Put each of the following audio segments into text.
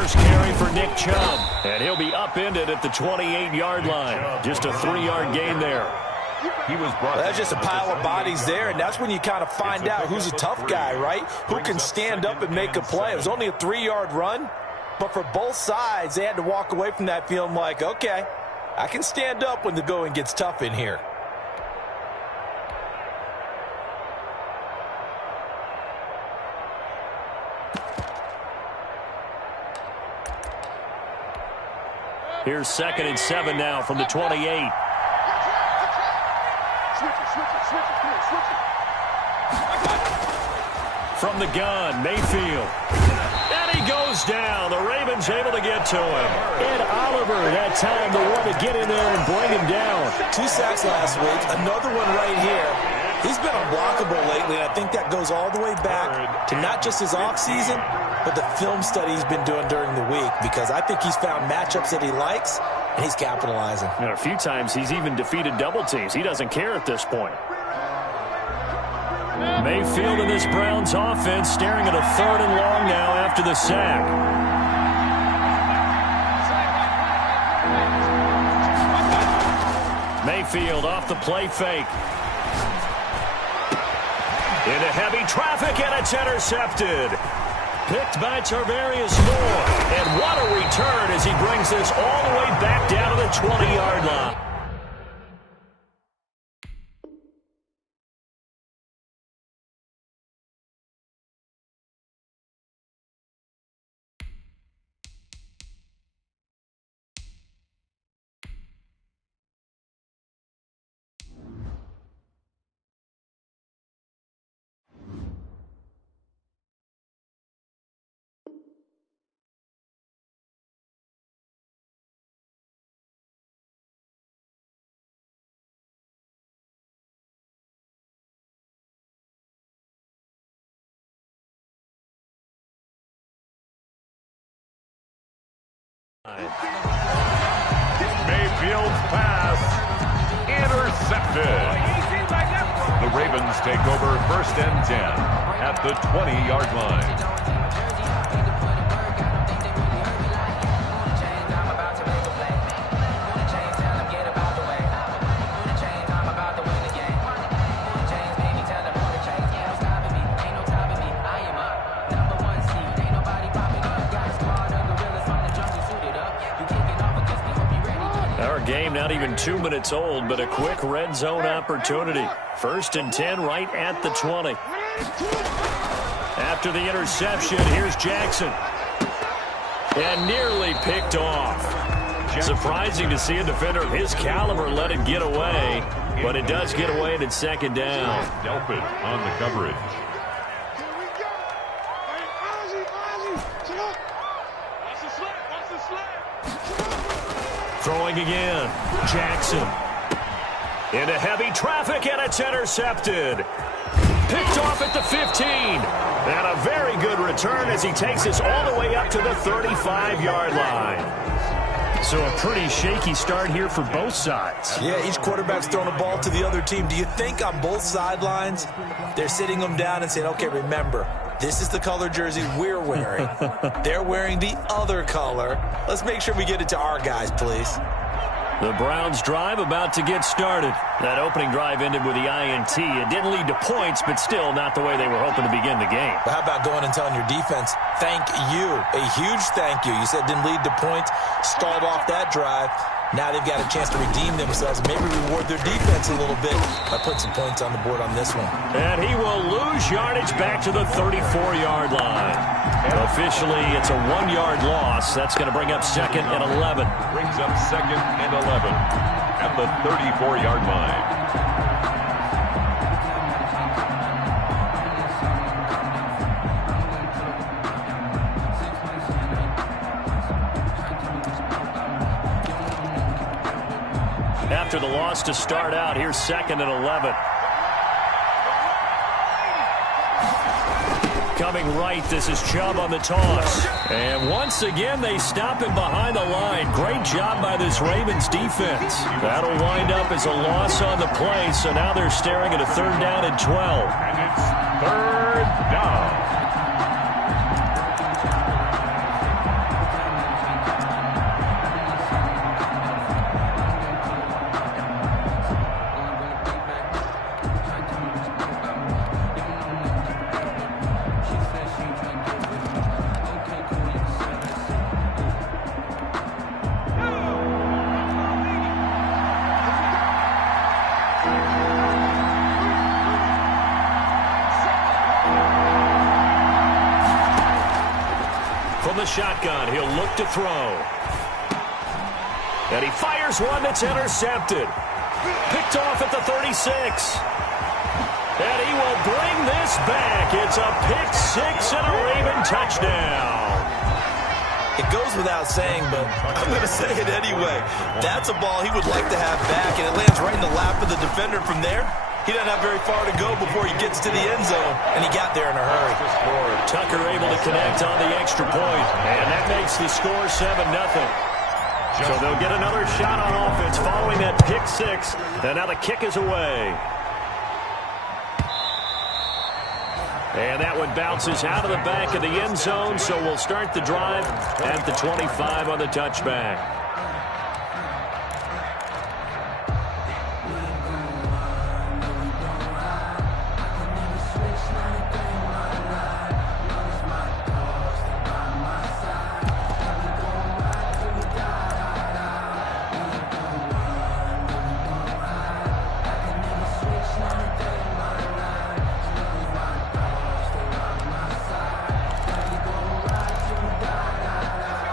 first carry for Nick Chubb. And he'll be upended at the 28-yard line. Just a 3-yard gain there. That's just a pile of bodies there, and that's when you kind of find out who's a tough guy, right? Who can stand up and make a play. It was only a 3-yard run, but for both sides, they had to walk away from that feeling like, okay, I can stand up when the going gets tough in here. Here's 2nd and 7 now from the 28. From the gun, Mayfield. And he goes down. The Ravens able to get to him. Ed Oliver, that time, the one to get in there and bring him down. 2 sacks last week. Another one right here. He's been unblockable lately, and I think that goes all the way back to not just his offseason, but the film study he's been doing during the week, because I think he's found matchups that he likes, and he's capitalizing. And a few times he's even defeated double teams. He doesn't care at this point. Mayfield in this Browns offense staring at a 3rd and long now after the sack. Mayfield off the play fake. Into heavy traffic, and it's intercepted. Picked by Tarvarius Moore. And what a return as he brings this all the way back down to the 20-yard line. Mayfield's pass intercepted. The Ravens take over 1st and 10 at the 20-yard line. Game not even 2 minutes old, but a quick red zone opportunity. 1st and 10 right at the 20. After the interception, here's Jackson. And nearly picked off. Surprising to see a defender of his caliber let it get away, but it does get away and it's 2nd down. Delpit on the coverage. Throwing again. Jackson. Into heavy traffic, and it's intercepted. Picked off at the 15. And a very good return as he takes us all the way up to the 35-yard line. So a pretty shaky start here for both sides. Yeah, each quarterback's throwing a ball to the other team. Do you think on both sidelines they're sitting them down and saying, okay, remember, this is the color jersey we're wearing. They're wearing the other color. Let's make sure we get it to our guys, please. The Browns drive about to get started. That opening drive ended with the INT. It didn't lead to points, but still not the way they were hoping to begin the game. But how about going and telling your defense, thank you, a huge thank you. You said it didn't lead to points, stalled off that drive. Now they've got a chance to redeem themselves and maybe reward their defense a little bit by putting some points on the board on this one. And he will lose yardage back to the 34-yard line. Officially, it's a 1-yard loss. That's going to bring up 2nd and 11. Brings up 2nd and 11 at the 34-yard line. After the loss to start out, here's 2nd and 11. Coming right, this is Chubb on the toss. And once again, they stop him behind the line. Great job by this Ravens defense. That'll wind up as a loss on the play, so now they're staring at a 3rd down and 12. And it's 3rd down. From the shotgun, he'll look to throw. And he fires one that's intercepted. Picked off at the 36. And he will bring this back. It's a pick six and a Raven touchdown. It goes without saying, but I'm going to say it anyway. That's a ball he would like to have back, and it lands right in the lap of the defender. From there, he doesn't have very far to go before he gets to the end zone, and he got there in a hurry. Tucker able to connect on the extra point, and that makes the score 7-0. So they'll get another shot on offense following that pick six, and now the kick is away. And that one bounces out of the back of the end zone, so we'll start the drive at the 25 on the touchback.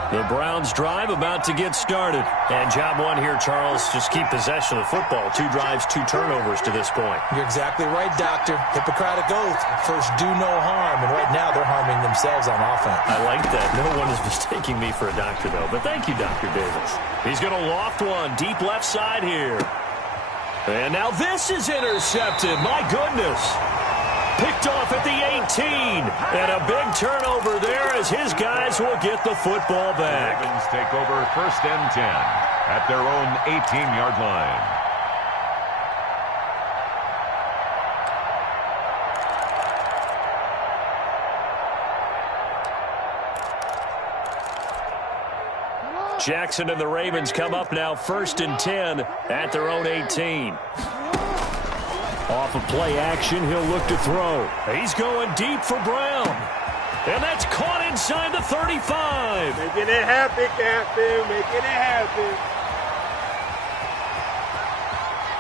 The Browns drive about to get started. And job one here, Charles, just keep possession of the football. 2 drives, 2 turnovers to this point. You're exactly right, Doctor. Hippocratic oath. First, do no harm. And right now, they're harming themselves on offense. I like that. No one is mistaking me for a doctor, though. But thank you, Dr. Davis. He's going to loft one deep left side here. And now this is intercepted. My goodness. Picked off at the 18. And a big turnover there as his guys will get the football back. The Ravens take over first and 10 at their own 18-yard line. Jackson and the Ravens come up now first and 10 at their own 18. Off of play action, he'll look to throw. He's going deep for Brown. And that's caught inside the 35. Making it happen, Captain. Making it happen.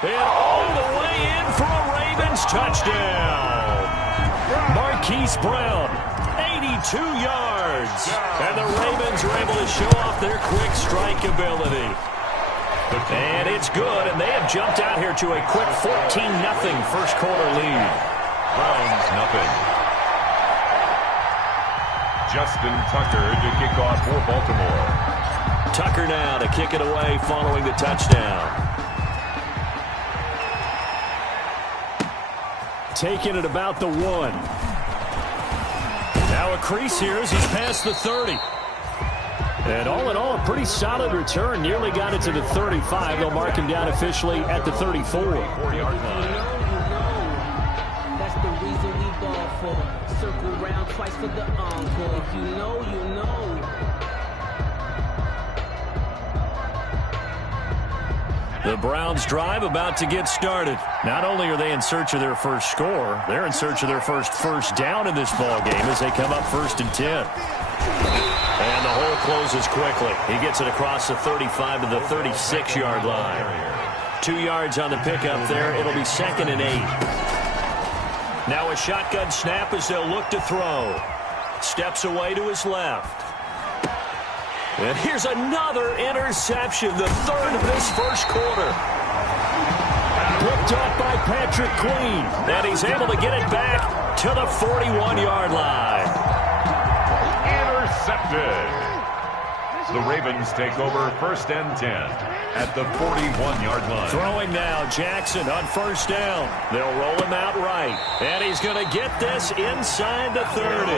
And all the way in for a Ravens touchdown. Marquise Brown, 82 yards. And the Ravens are able to show off their quick strike ability. And it's good, and they have jumped out here to a quick 14-0 first quarter lead. Browns nothing. Justin Tucker to kick off for Baltimore. Tucker now to kick it away following the touchdown. Taking it about the 1. Now a crease here as he's past the 30. And all in all, a pretty solid return. Nearly got it to the 35. They'll mark him down officially at the 34. 4-yard line. That's the reason we ball for. Circle round twice for the encore. If you know, you know. The Browns drive about to get started. Not only are they in search of their first score, they're in search of their first down in this ball game as they come up first and 10. And the hole closes quickly. He gets it across the 35 to the 36-yard line. 2 yards on the pickup there. It'll be 2nd and 8. Now a shotgun snap as they'll look to throw. Steps away to his left. And here's another interception, the 3rd of this first quarter. Picked up by Patrick Queen. And he's able to get it back to the 41-yard line. Intercepted. The Ravens take over first and 10 at the 41-yard line. Throwing now, Jackson on first down. They'll roll him out right. And he's going to get this inside the 30.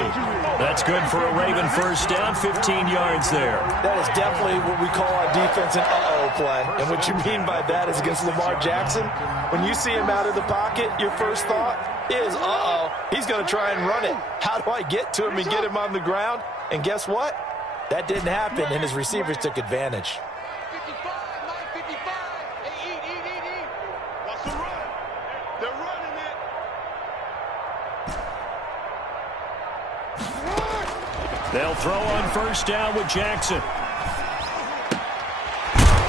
That's good for a Raven first down, 15 yards there. That is definitely what we call on defense an uh-oh play. And what you mean by that is against Lamar Jackson, when you see him out of the pocket, your first thought is, uh-oh, he's going to try and run it. How do I get to him and get him on the ground? And guess what? That didn't happen, and his receivers took advantage. 55, 55. Hey, eat. What's the run? They're running it. They'll throw on first down with Jackson.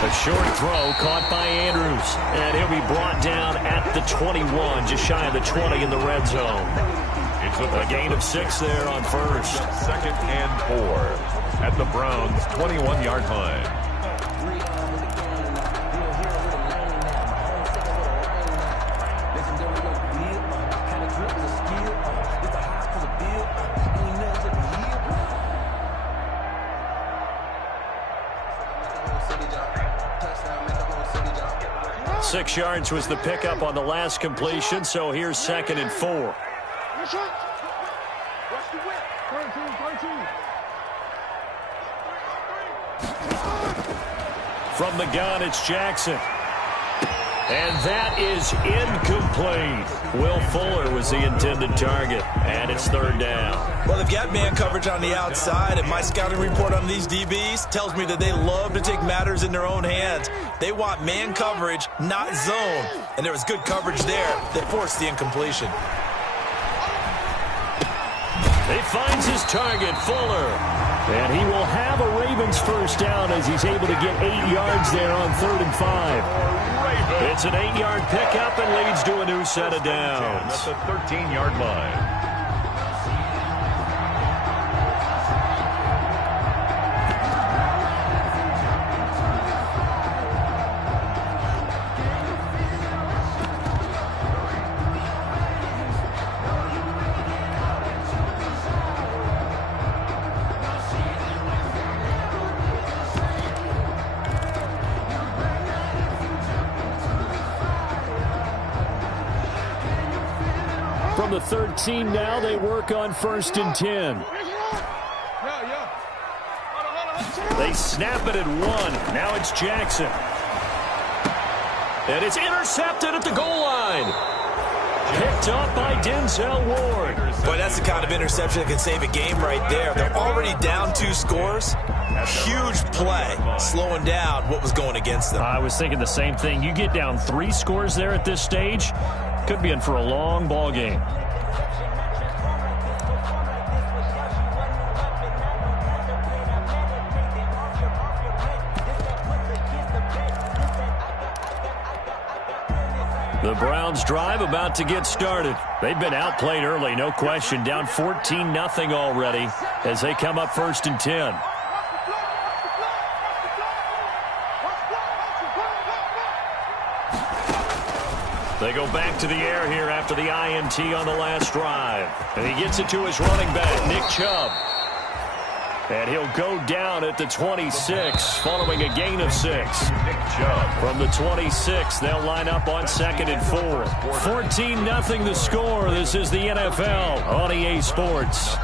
A short throw caught by Andrews, and he'll be brought down at the 21, just shy of the 20 in the red zone. It's a gain of 6 there on first. 2nd and 4. at the Browns' 21-yard line. Six yards was the pickup on the last completion, so here's 2nd and 4. From the gun, it's Jackson. And that is incomplete. Will Fuller was the intended target, and it's 3rd down. Well, they've got man coverage on the outside, and my scouting report on these DBs tells me that they love to take matters in their own hands. They want man coverage, not zone. And there was good coverage there that forced the incompletion. He finds his target, Fuller. And he will have a Ravens first down as he's able to get 8 yards there on 3rd and 5. It's an 8-yard pickup and leads to a new set of downs. At the 13-yard line. From the 13 now, they work on 1st and 10. They snap it at 1. Now it's Jackson. And it's intercepted at the goal line. Picked up by Denzel Ward. Boy, that's the kind of interception that can save a game right there. They're already down 2 scores. Huge play, slowing down what was going against them. I was thinking the same thing. You get down 3 scores there at this stage, could be in for a long ball game. The Browns drive about to get started. They've been outplayed early, no question. Down 14-0 already as they come up 1st and 10. They go back to the air here after the INT on the last drive. And he gets it to his running back, Nick Chubb. And he'll go down at the 26 following a gain of 6. Nick Chubb. From the 26, they'll line up on 2nd and 4. 14-0 the score. This is the NFL on EA Sports.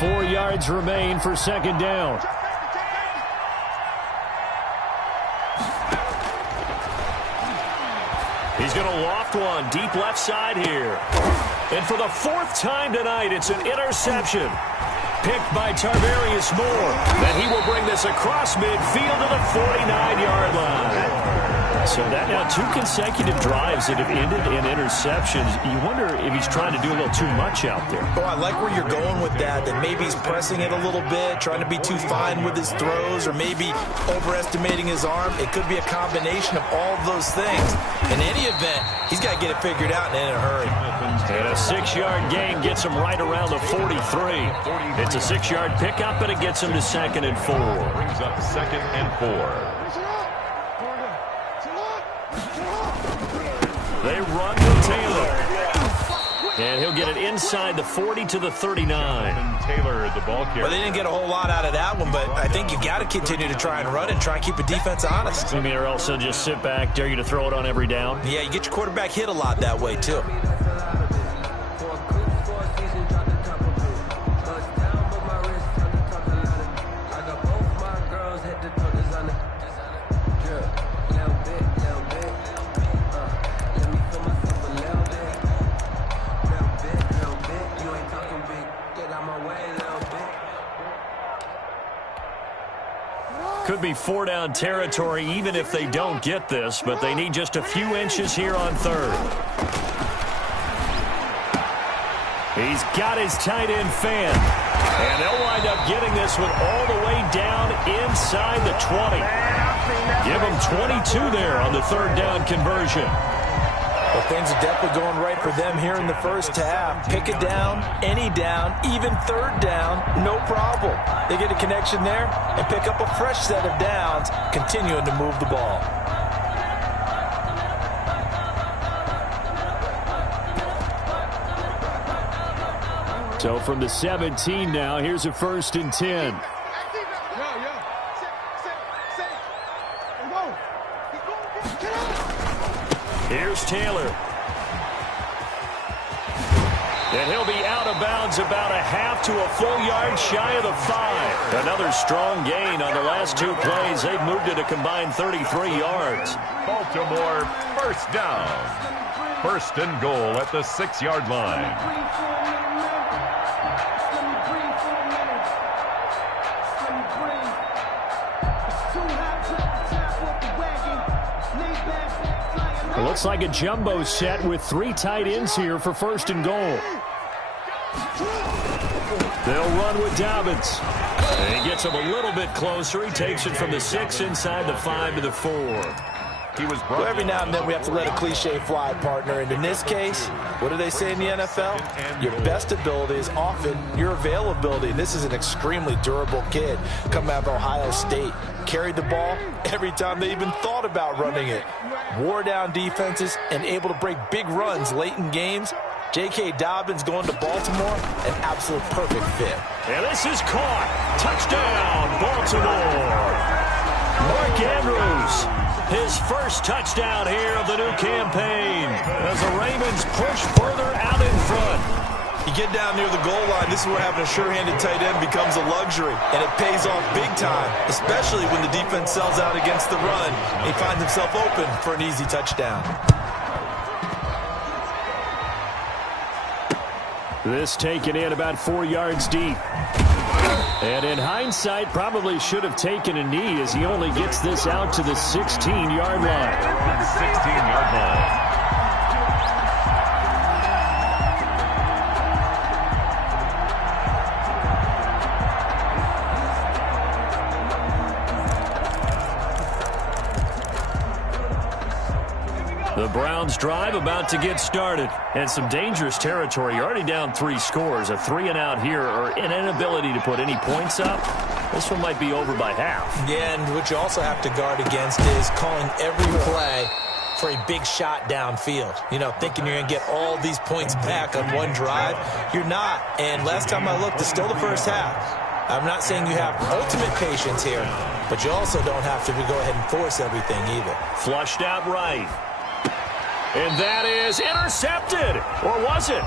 4 yards remain for 2nd down. He's going to loft one deep left side here. And for the 4th time tonight, it's an interception. Picked by Tarvarius Moore. Then he will bring this across midfield to the 49-yard line. So that now 2 consecutive drives that have ended in interceptions. You wonder if he's trying to do a little too much out there. Oh, I like where you're going with that maybe he's pressing it a little bit, trying to be too fine with his throws, or maybe overestimating his arm. It could be a combination of all of those things. In any event, he's got to get it figured out and in a hurry. And a 6-yard gain gets him right around the 43. It's a 6-yard pickup, and it gets him to 2nd and 4. Brings up 2nd and 4. They run to Taylor. And he'll get it inside the 40 to the 39. Taylor, the ball carrier. Well, they didn't get a whole lot out of that one, but I think you got to continue to try and run and try and keep the defense honest. I mean, or else they'll just sit back, dare you to throw it on every down. Yeah, you get your quarterback hit a lot that way, too. Could be 4-down territory even if they don't get this, but they need just a few inches here on 3rd. He's got his tight end fan. And they'll wind up getting this one all the way down inside the 20. Give them 22 there on the third down conversion. Well, things are definitely going right for them here in the first half. Pick a down, any down, even third down, no problem. They get a connection there and pick up a fresh set of downs, continuing to move the ball. So from the 17 now, here's a 1st and 10. Here's Taylor. And he'll be out of bounds about a half to a full yard shy of the 5. Another strong gain on the last 2 plays. They've moved it a combined 33 yards. Baltimore first down. 1st and goal at the 6-yard line. It looks like a jumbo set with 3 tight ends here for 1st and goal. They'll run with Dobbins. And he gets him a little bit closer. He takes it from the 6 inside the 5 to the 4. Well, every now and then we have to let a cliche fly, partner. And in this case, what do they say in the NFL? Your best ability is often your availability. This is an extremely durable kid coming out of Ohio State. Carried the ball every time they even thought about running it. Wore down defenses and able to break big runs late in games. J.K. Dobbins going to Baltimore, an absolute perfect fit. And this is caught. Touchdown, Baltimore. Mark Andrews, his first touchdown here of the new campaign as the Ravens push further out in front. You get down near the goal line, this is where having a sure-handed tight end becomes a luxury, and it pays off big time, especially when the defense sells out against the run. He finds himself open for an easy touchdown. This taken in about 4 yards deep. And in hindsight, probably should have taken a knee as he only gets this out to the 16-yard line. 16-yard line. The Browns drive about to get started. And some dangerous territory. You're already down 3 scores. A 3-and-out here or an inability to put any points up. This one might be over by half. Yeah, and what you also have to guard against is calling every play for a big shot downfield. You know, thinking you're going to get all these points back on one drive. You're not. And last time I looked, it's still the first half. I'm not saying you have ultimate patience here, but you also don't have to go ahead and force everything either. Flushed out right. And that is intercepted. Or was it?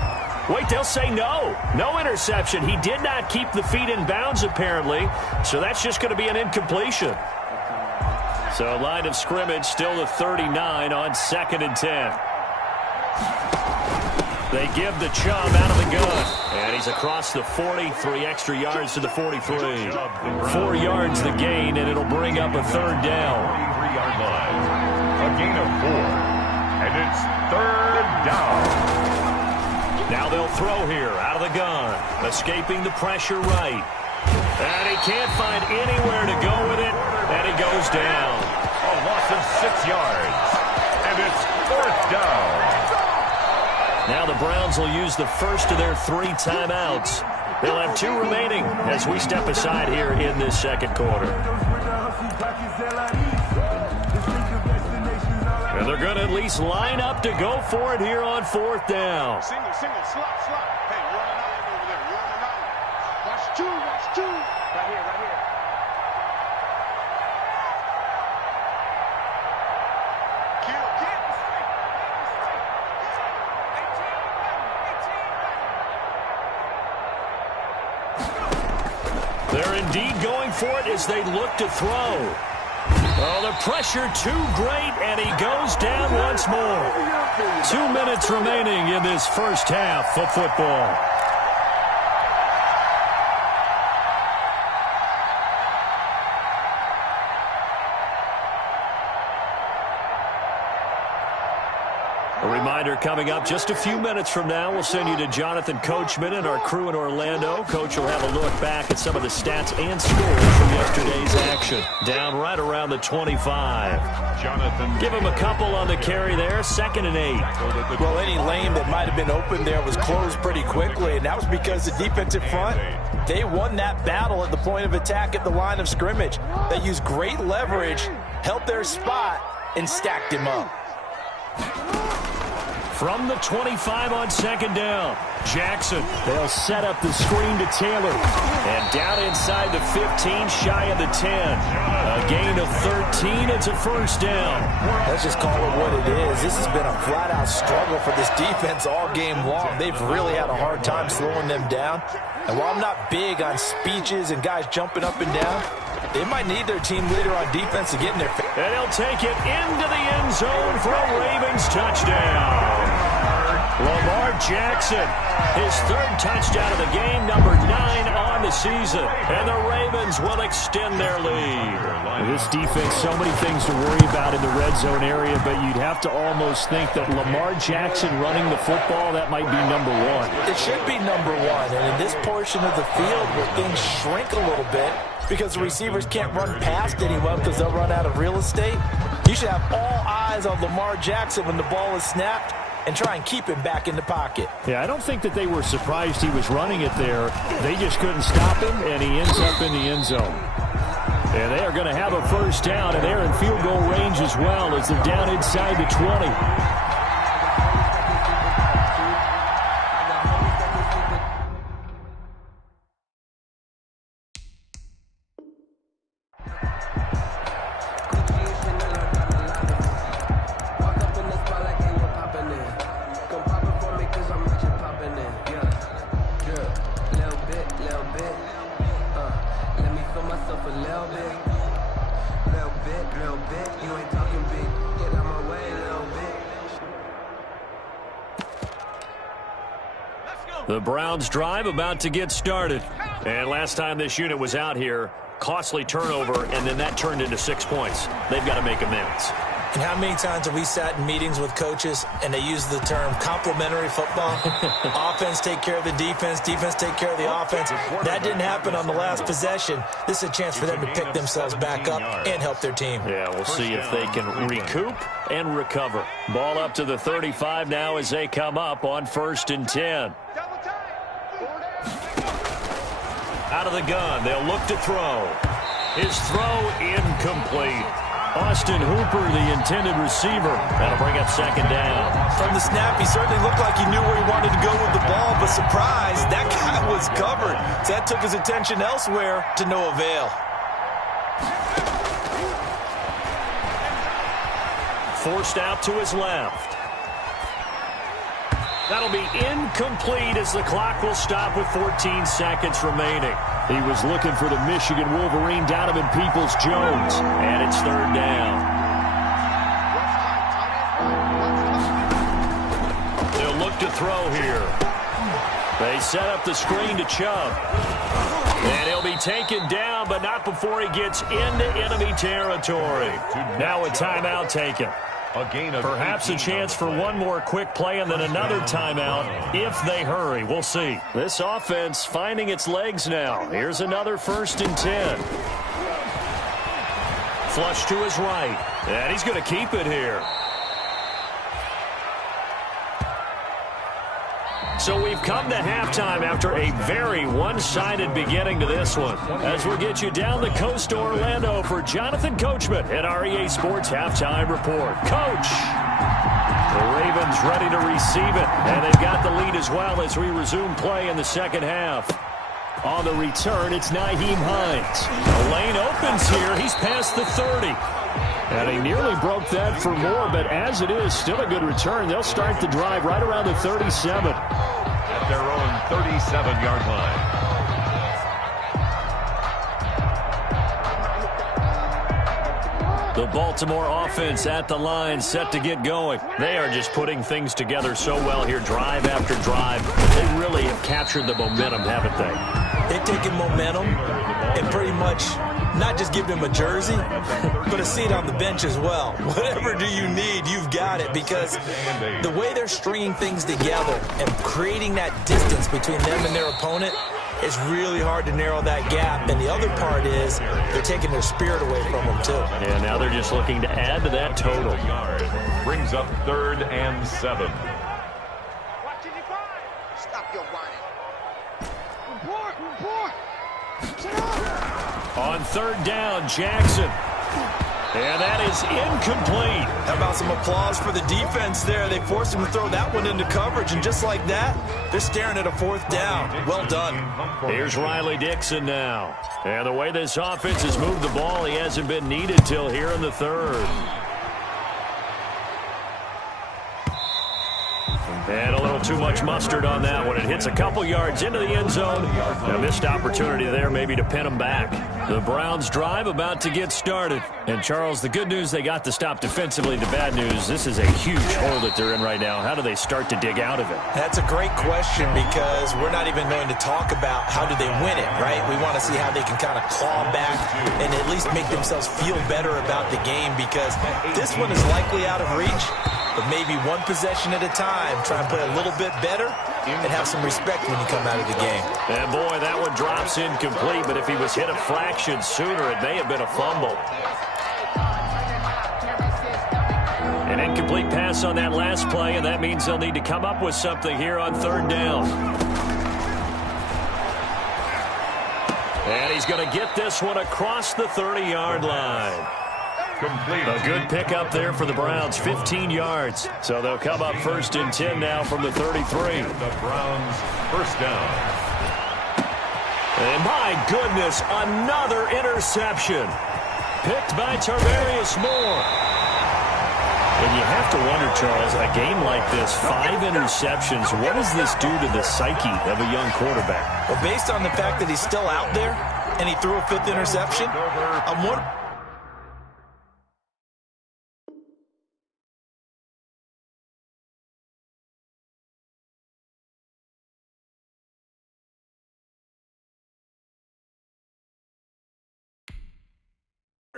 Wait, they'll say no. No interception. He did not keep the feet in bounds, apparently. So that's just going to be an incompletion. So line of scrimmage still the 39 on 2nd and 10. They give the Chubb out of the gun. And he's across the 40, 3 extra yards to the 43. 4 yards the gain, and it'll bring up a 3rd down. 43-yard line. A gain of 4. And it's 3rd down. Now they'll throw here out of the gun. Escaping the pressure right. And he can't find anywhere to go with it. And he goes down. A loss of 6 yards. And it's 4th down. Now the Browns will use the first of their 3 timeouts. They'll have 2 remaining as we step aside here in this second quarter. And they're going to at least line up to go for it here on 4th down. Single, slot. Hey, you're on an island over there. You're on an island. Watch 2. Right here. They're indeed going for it as they look to throw. Oh, the pressure too great, and he goes down once more. 2 minutes remaining in this first half of football. A Reminder coming up just a few minutes from now. We'll send you to Jonathan Coachman and our crew in Orlando. Coach will have a look back at some of the stats and scores from yesterday's action. Down right around the 25. Jonathan. Give him a couple on the carry there. 2nd and 8. Well, any lane that might have been open there was closed pretty quickly, and that was because the defensive front, they won that battle at the point of attack at the line of scrimmage. They used great leverage, held their spot, and stacked him up. From the 25 on 2nd down, Jackson. They'll set up the screen to Taylor. And down inside the 15, shy of the 10. A gain of 13. It's a 1st down. Let's just call it what it is. This has been a flat-out struggle for this defense all game long. They've really had a hard time slowing them down. And while I'm not big on speeches and guys jumping up and down, they might need their team leader on defense to get in there. And he'll take it into the end zone for a Ravens touchdown. Lamar Jackson, his 3rd touchdown of the game, number 9 on the season. And the Ravens will extend their lead. This defense, so many things to worry about in the red zone area, but you'd have to almost think that Lamar Jackson running the football, that might be number 1. It should be number 1. And in this portion of the field where things shrink a little bit, because the receivers can't run past anyone because they'll run out of real estate, you should have all eyes on Lamar Jackson when the ball is snapped and try and keep him back in the pocket. Yeah, I don't think that they were surprised he was running it there. They just couldn't stop him, and he ends up in the end zone. And they are going to have a 1st down, and they're in field goal range as well as they're down inside the 20. The Browns drive about to get started. And last time this unit was out here, costly turnover, and then that turned into 6 points. They've got to make amends. And how many times have we sat in meetings with coaches and they use the term complementary football? Offense take care of the defense, defense take care of the offense. That didn't happen on the last possession. This is a chance for them to pick themselves back up and help their team. Yeah, we'll see if they can recoup and recover. Ball up to the 35 now as they come up on 1st and 10. Out of the gun, they'll look to throw. His throw incomplete. Austin Hooper, the intended receiver. That'll bring up 2nd down. From the snap, he certainly looked like he knew where he wanted to go with the ball, but surprise, that guy was covered. So that took his attention elsewhere to no avail. Forced out to his left. That'll be incomplete as the clock will stop with 14 seconds remaining. He was looking for the Michigan Wolverine, Donovan Peoples-Jones, and it's 3rd down. They'll look to throw here. They set up the screen to Chubb. And he'll be taken down, but not before he gets into enemy territory. Now a timeout taken. Perhaps a chance for one more quick play and then another timeout if they hurry. We'll see. This offense finding its legs now. Here's another 1st and 10. Flush to his right. And he's going to keep it here. So we've come to halftime after a very one-sided beginning to this one. As we get you down the coast to Orlando for Jonathan Coachman at our EA Sports Halftime Report. Coach! The Ravens ready to receive it, and they've got the lead as well as we resume play in the 2nd half. On the return, it's Nyheim Hines. The lane opens here. He's past the 30. And he nearly broke that for more, but as it is, still a good return. They'll start the drive right around the 37. At their own 37-yard line. The Baltimore offense at the line, set to get going. They are just putting things together so well here, drive after drive. They really have captured the momentum, haven't they? They've taken momentum, and pretty much not just give him a jersey, but a seat on the bench as well. Whatever do you need, you've got it, because the way they're stringing things together and creating that distance between them and their opponent, it's really hard to narrow that gap. And the other part is they're taking their spirit away from them, too. And now they're just looking to add to that total. Brings up 3rd and 7. Stop your whining. On 3rd down, Jackson. And that is incomplete. How about some applause for the defense there? They forced him to throw that one into coverage, and just like that, they're staring at a 4th down. Well done. Here's Riley Dixon now. And the way this offense has moved the ball, he hasn't been needed till here in the 3rd. And a little too much mustard on that one. It hits a couple yards into the end zone. A missed opportunity there maybe to pin them back. The Browns drive about to get started. And, Charles, the good news, they got the stop defensively. The bad news, this is a huge hole that they're in right now. How do they start to dig out of it? That's a great question, because we're not even going to talk about how do they win it, right? We want to see how they can kind of claw back and at least make themselves feel better about the game, because this one is likely out of reach. But maybe one possession at a time, try and play a little bit better and have some respect when you come out of the game. And, boy, that one drops incomplete, but if he was hit a fraction sooner, it may have been a fumble. An incomplete pass on that last play, and that means they'll need to come up with something here on 3rd down. And he's going to get this one across the 30-yard line. Complete. A good pickup there for the Browns, 15 yards. So they'll come up 1st and 10 now from the 33. The Browns 1st down. And my goodness, another interception. Picked by Tarvarius Moore. And you have to wonder, Charles, a game like this, 5 interceptions, what does this do to the psyche of a young quarterback? Well, based on the fact that he's still out there and he threw a 5th interception, I'm wondering.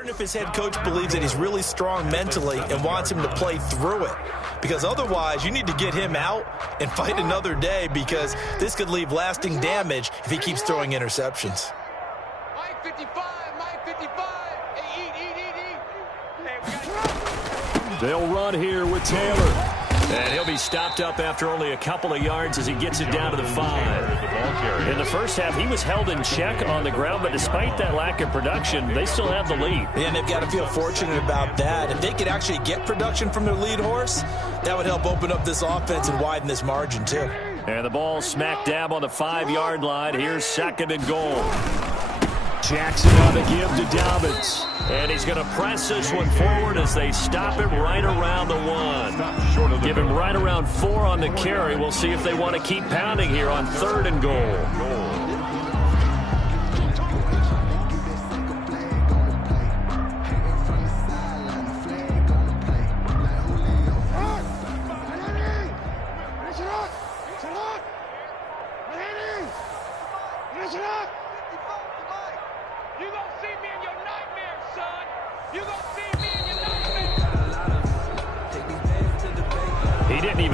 If his head coach believes that he's really strong mentally and wants him to play through it, because otherwise you need to get him out and fight another day, because this could leave lasting damage if he keeps throwing interceptions. Mike 55, Mike 55. Hey, eat. They'll run here with Taylor. And he'll be stopped up after only a couple of yards as he gets it down to the 5. In the first half, he was held in check on the ground, but despite that lack of production, they still have the lead. And they've got to feel fortunate about that. If they could actually get production from their lead horse, that would help open up this offense and widen this margin too. And the ball smack dab on the 5-yard line. Here's 2nd and goal. Jackson on the give to Dobbins. And he's going to press this one forward as they stop him right around the 1. Give him right around 4 on the carry. We'll see if they want to keep pounding here on 3rd and goal.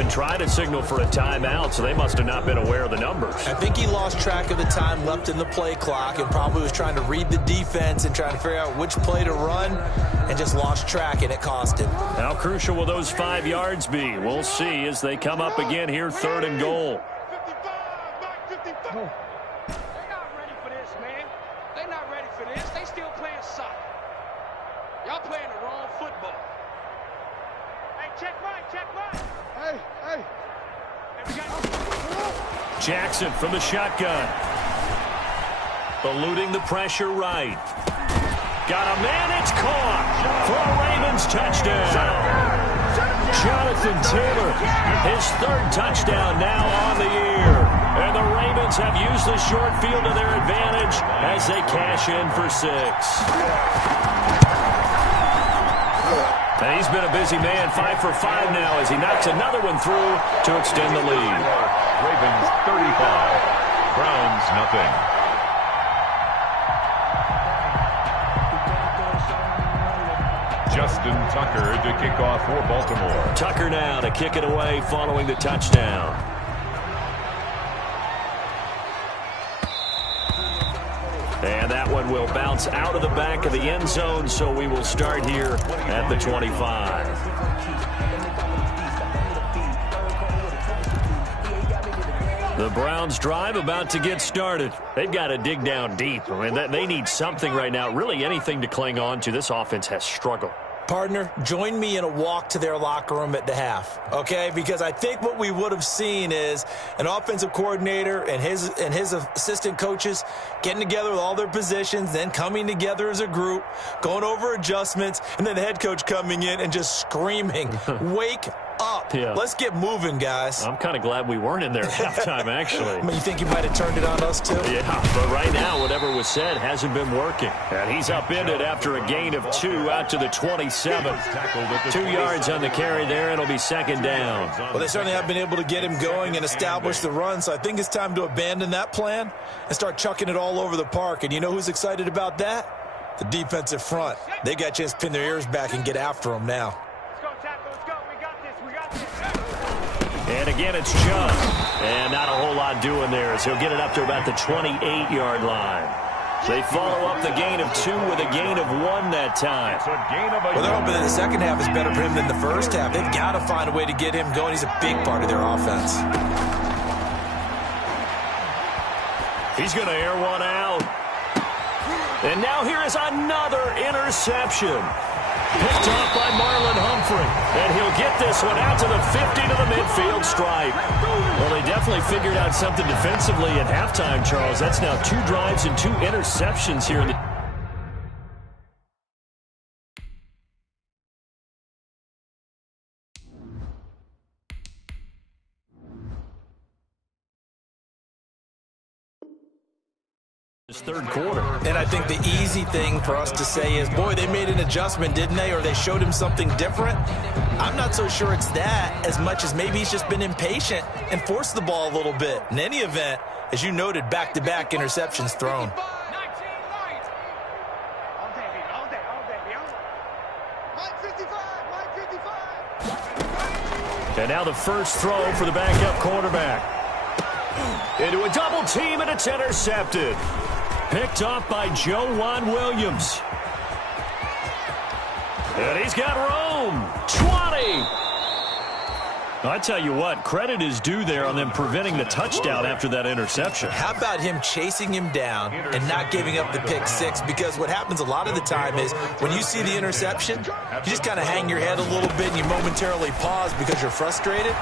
Try to signal for a timeout, so they must have not been aware of the numbers. I think he lost track of the time left in the play clock and probably was trying to read the defense and trying to figure out which play to run and just lost track, and it cost him. How crucial will those 5 yards be? We'll see as they come up again here, 3rd and goal. 55. They're not ready for this, man. They're not ready for this. They still playing soccer. Y'all playing the wrong football. Hey, check right. Hey. Jackson from the shotgun. Eluding the pressure right. Got a man, it's caught for a Ravens touchdown. Jonathan Taylor, his 3rd touchdown now on the year. And the Ravens have used the short field to their advantage as they cash in for 6. And he's been a busy man, 5 for 5 now as he knocks another one through to extend the lead. Ravens 35, Browns nothing. Justin Tucker to kick off for Baltimore. Tucker now to kick it away following the touchdown. And that one will bounce out of the back of the end zone, so we will start here at the 25. The Browns drive about to get started. They've got to dig down deep. I mean, they need something right now, really anything to cling on to. This offense has struggled. Partner, join me in a walk to their locker room at the half, okay? Because I think what we would have seen is an offensive coordinator and his assistant coaches getting together with all their positions, then coming together as a group, going over adjustments, and then the head coach coming in and just screaming, wake up. Yeah. Let's get moving, guys. I'm kind of glad we weren't in there at halftime, actually. I mean, you think you might have turned it on us, too? Yeah, but right now, whatever was said hasn't been working. And he's upended after a gain of 2 out to the 27. 2 yards on the carry there. It'll be second down. Well, they certainly have been able to get him going and establish the run, so I think it's time to abandon that plan and start chucking it all over the park. And you know who's excited about that? The defensive front. They got a chance to pin their ears back and get after him now. And again, it's Chubb. And not a whole lot doing there as he'll get it up to about the 28-yard line. They follow up the gain of 2 with a gain of 1 that time. Well, they're hoping that the second half is better for him than the first half. They've got to find a way to get him going. He's a big part of their offense. He's going to air one out. And now here is another interception. Picked off by Marlon Humphrey. And he'll get this one out to the 50 to the midfield stripe. Well, they definitely figured out something defensively at halftime, Charles. That's now 2 drives and 2 interceptions here in the... third quarter. And I think the easy thing for us to say is, boy, they made an adjustment, didn't they? Or they showed him something different. I'm not so sure it's that as much as maybe he's just been impatient and forced the ball a little bit. In any event, as you noted, back-to-back interceptions thrown. And now the first throw for the backup quarterback. Into a double team, and it's intercepted. Picked off by Joejuan Williams. And he's got room. 20. I tell you what, credit is due there on them preventing the touchdown after that interception. How about him chasing him down and not giving up the pick 6? Because what happens a lot of the time is when you see the interception, you just kind of hang your head a little bit and you momentarily pause because you're frustrated.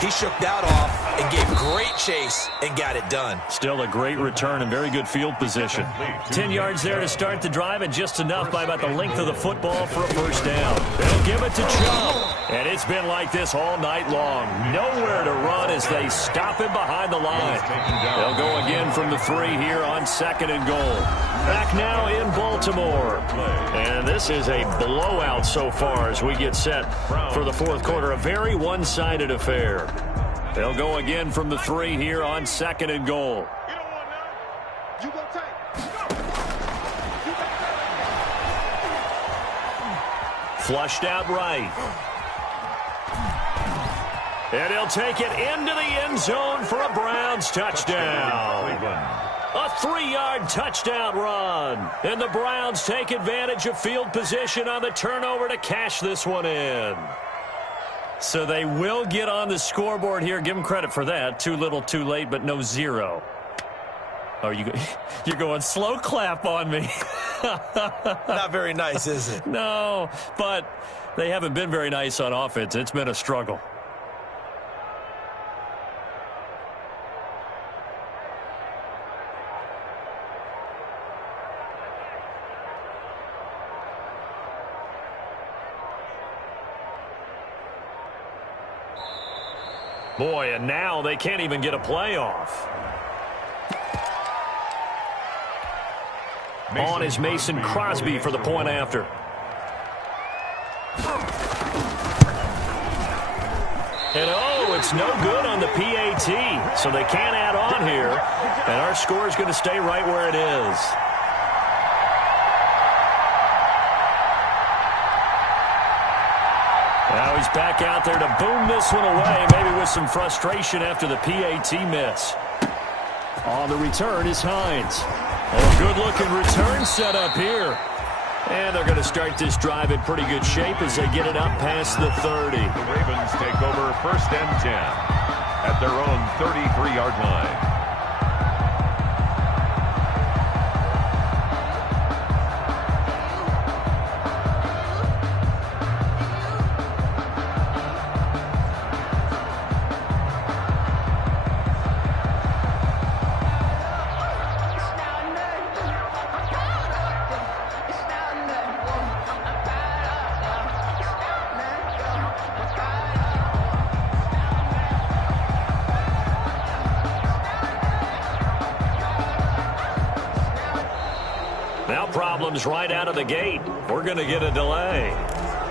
He shook that off and gave great chase and got it done. Still a great return and very good field position. 10 yards there to start the drive, and just enough by about the length of the football for a first down. They'll give it to Chubb. And it's been like this all night long. Nowhere to run as they stop him behind the line. They'll go again from the 3 here on second and goal. Back now in Baltimore. And this is a blowout so far as we get set for the fourth quarter. A very one-sided affair. They'll go again from the 3 here on second and goal. Flushed out right. And he'll take it into the end zone for a Browns touchdown. A 3-yard touchdown run. And the Browns take advantage of field position on the turnover to cash this one in. So they will get on the scoreboard here. Give them credit for that. Too little, too late, but no 0. Oh, you're going slow clap on me. Not very nice, is it? No, but they haven't been very nice on offense. It's been a struggle. Boy, and now they can't even get a playoff. On is Mason Crosby for the point after. And oh, it's no good on the PAT. So they can't add on here. And our score is going to stay right where it is. Now he's back out there to boom this one away, maybe with some frustration after the PAT miss. On the return is Hines. Oh, good-looking return set up here. And they're going to start this drive in pretty good shape as they get it up past the 30. The Ravens take over 1st and 10 at their own 33-yard line. Problems right out of the gate. We're going to get a delay.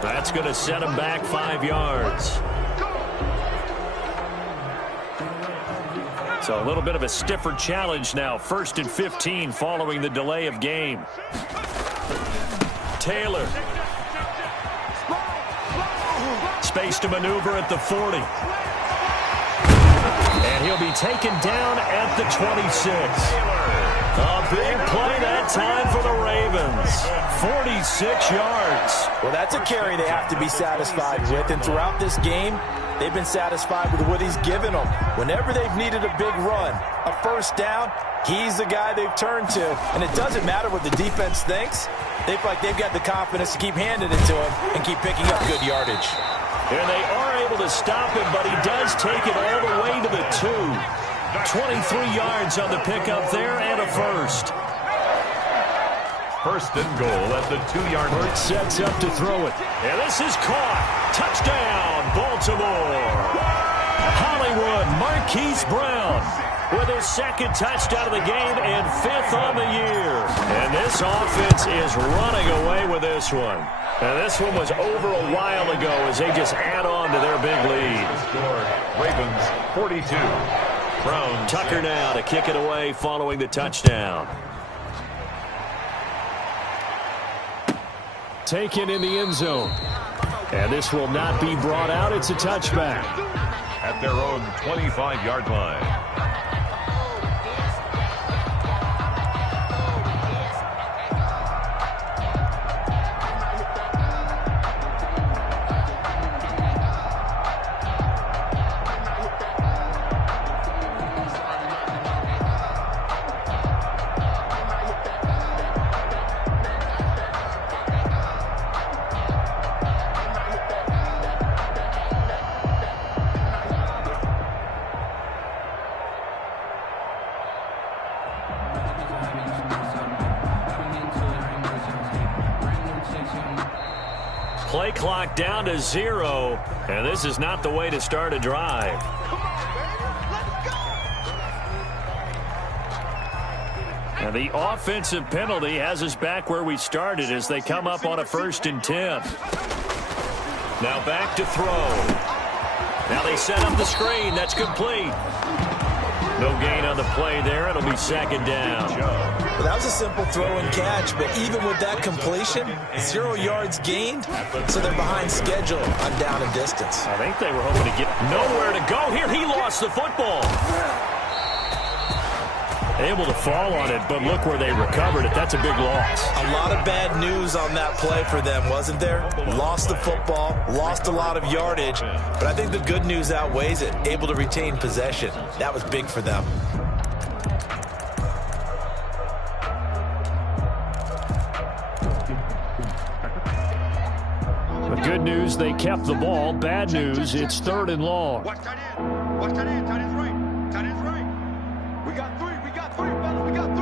That's going to set them back 5 yards. So a little bit of a stiffer challenge now. 1st and 15 following the delay of game. Taylor. Space to maneuver at the 40. And he'll be taken down at the 26. A big play that time for the Ravens. 46 yards. Well, that's a carry they have to be satisfied with. And throughout this game, they've been satisfied with what he's given them. Whenever they've needed a big run, a 1st down, he's the guy they've turned to. And it doesn't matter what the defense thinks. They feel like they've got the confidence to keep handing it to him and keep picking up good yardage. And they are able to stop him, but he does take it all the way to the 2. 23 yards on the pickup there and a 1st. 1st and goal at the 2-yard line. Hurts sets up to throw it. And this is caught. Touchdown, Baltimore. Hollywood Marquise Brown with his 2nd touchdown of the game and 5th on the year. And this offense is running away with this one. And this one was over a while ago as they just add on to their big lead. Ravens 42. Browns. Tucker now to kick it away following the touchdown. Taken in the end zone. And this will not be brought out. It's a touchback. At their own 25-yard line. Play clock down to 0, and this is not the way to start a drive. And the offensive penalty has us back where we started as they come up on a 1st and 10. Now back to throw. Now they set up the screen. That's complete. No gain on the play there. It'll be 2nd down. Well, that was a simple throw and catch, but even with that completion, 0 yards gained, so they're behind schedule on down and distance. I think they were hoping to get nowhere to go here. He lost the football. Able to fall on it, but look where they recovered it. That's a big loss. A lot of bad news on that play for them, wasn't there? Lost the football, lost a lot of yardage, but I think the good news outweighs it. Able to retain possession. That was big for them. The good news, they kept the ball. Bad news, it's 3rd and long. Watch tight end. Watch tight end. Tight end's right. Tight end's right. We got 3. We got 3, brother. We got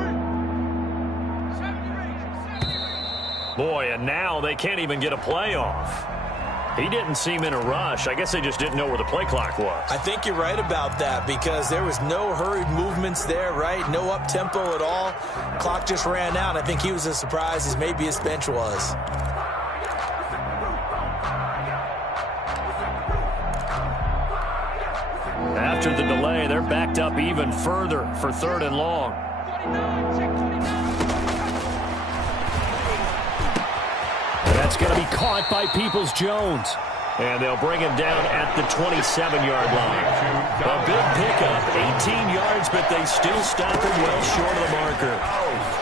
3. Boy, and now they can't even get a play off. He didn't seem in a rush. I guess they just didn't know where the play clock was. I think you're right about that because there was no hurried movements there, right? No up-tempo at all. Clock just ran out. I think he was as surprised as maybe his bench was. After the delay, they're backed up even further for 3rd and long. And that's going to be caught by Peoples-Jones. And they'll bring him down at the 27-yard line. A big pickup, 18 yards, but they still stop him well short of the marker.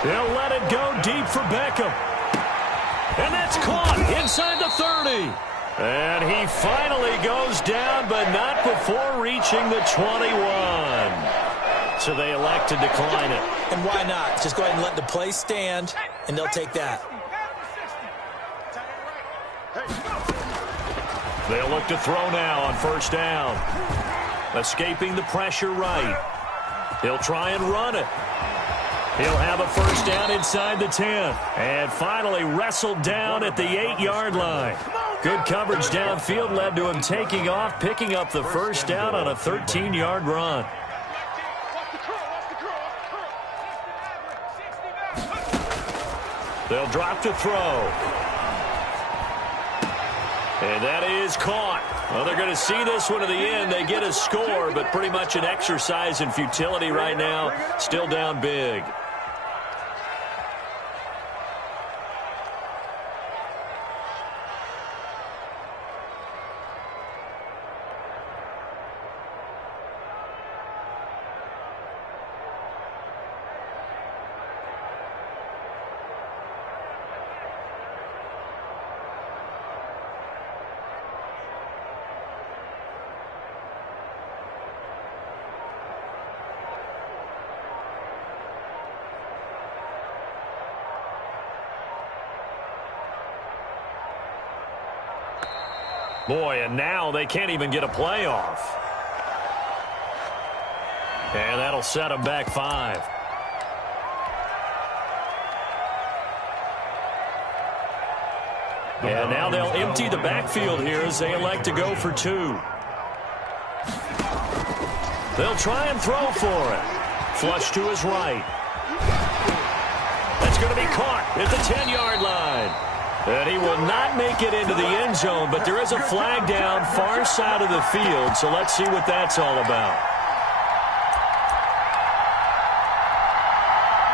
They'll let it go deep for Beckham. And that's caught inside the 30. And he finally goes down, but not before reaching the 21. So they elect to decline it. And why not? Just go ahead and let the play stand, and they'll take that. They'll look to throw now on first down. Escaping the pressure right. He'll try and run it. He'll have a first down inside the 10. And finally wrestled down at the 8-yard line. Good coverage downfield led to him taking off, picking up the first down on a 13-yard run. They'll drop to throw. And that is caught. Well, they're going to see this one to the end. They get a score, but pretty much an exercise in futility right now. Still down big. Boy, and now they can't even get a playoff. And that'll set them back 5. And now they'll empty the backfield here as they elect to go for 2. They'll try and throw for it. Flush to his right. That's going to be caught at the 10-yard line. And he will not make it into the end zone, but there is a flag down far side of the field, so let's see what that's all about.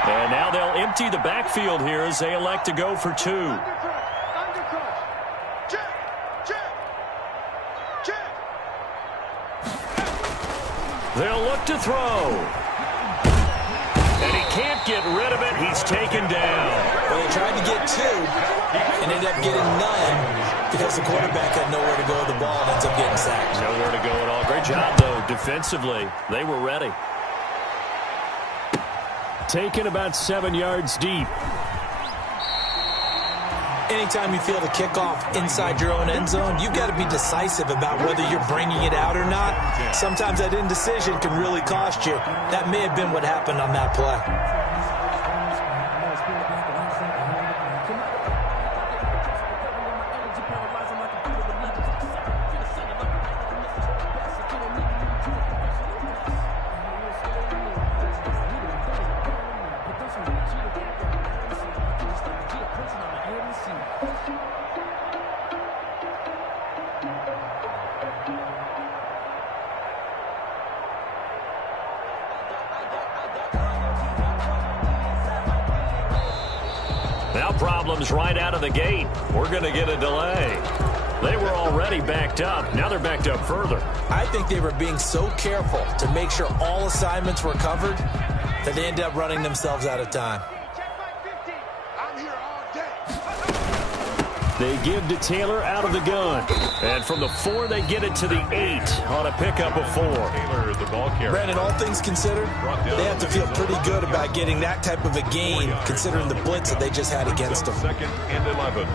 And now they'll empty the backfield here as they elect to go for 2. They'll look to throw. And he can't get rid of it. He's taken down. Well, they tried to get 2 and ended up getting none because the quarterback had nowhere to go with the ball and ends up getting sacked. Nowhere to go at all. Great job, though, defensively. They were ready. Taken about 7 yards deep. Anytime you feel the kickoff inside your own end zone, you've got to be decisive about whether you're bringing it out or not. Sometimes that indecision can really cost you. That may have been what happened on that play. Now problems right out of the gate. We're going to get a delay. They were already backed up. Now they're backed up further. I think they were being so careful to make sure all assignments were covered that they ended up running themselves out of time. They give to Taylor out of the gun. And from the 4, they get it to the 8 on a pickup of 4. Taylor is the ball carrier. Brandon, all things considered, they have to feel pretty good about getting that type of a gain considering the blitz that they just had against them. 2nd and 11.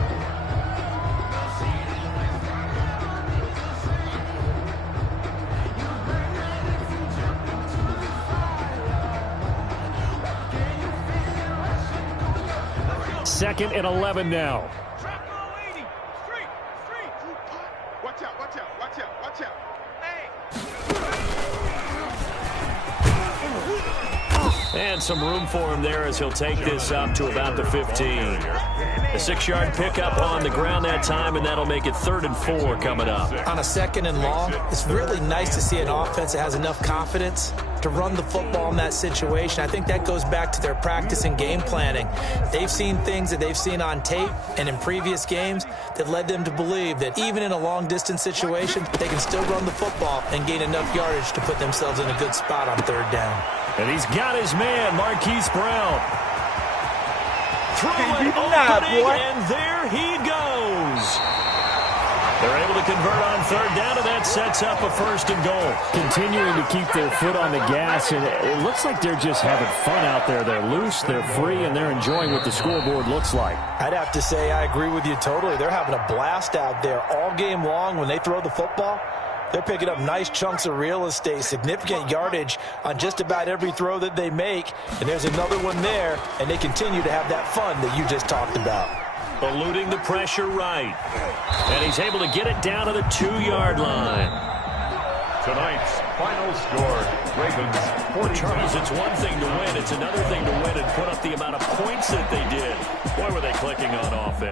Second and 11 now. Watch out, watch out, watch out, watch out. Hey! And some room for him there as he'll take this up to about the 15. A 6-yard pickup on the ground that time, and that'll make it 3rd and 4 coming up. On a 2nd and long, it's really nice to see an offense that has enough confidence to run the football in that situation. I think that goes back to their practice and game planning. They've seen things that they've seen on tape and in previous games that led them to believe that even in a long-distance situation, they can still run the football and gain enough yardage to put themselves in a good spot on 3rd down. And he's got his man, Marquise Brown. Throw it opening, and there he goes. They're able to convert on 3rd down, and that sets up a 1st and goal. Continuing to keep their foot on the gas, and it looks like they're just having fun out there. They're loose, they're free, and they're enjoying what the scoreboard looks like. I'd have to say I agree with you totally. They're having a blast out there all game long when they throw the football. They're picking up nice chunks of real estate, significant yardage on just about every throw that they make. And there's another one there, and they continue to have that fun that you just talked about. Eluding the pressure right. And he's able to get it down to the 2-yard line. Tonight's final score, Ravens 40. Charles, it's one thing to win. It's another thing to win and put up the amount of points that they did. Boy, were they clicking on offense.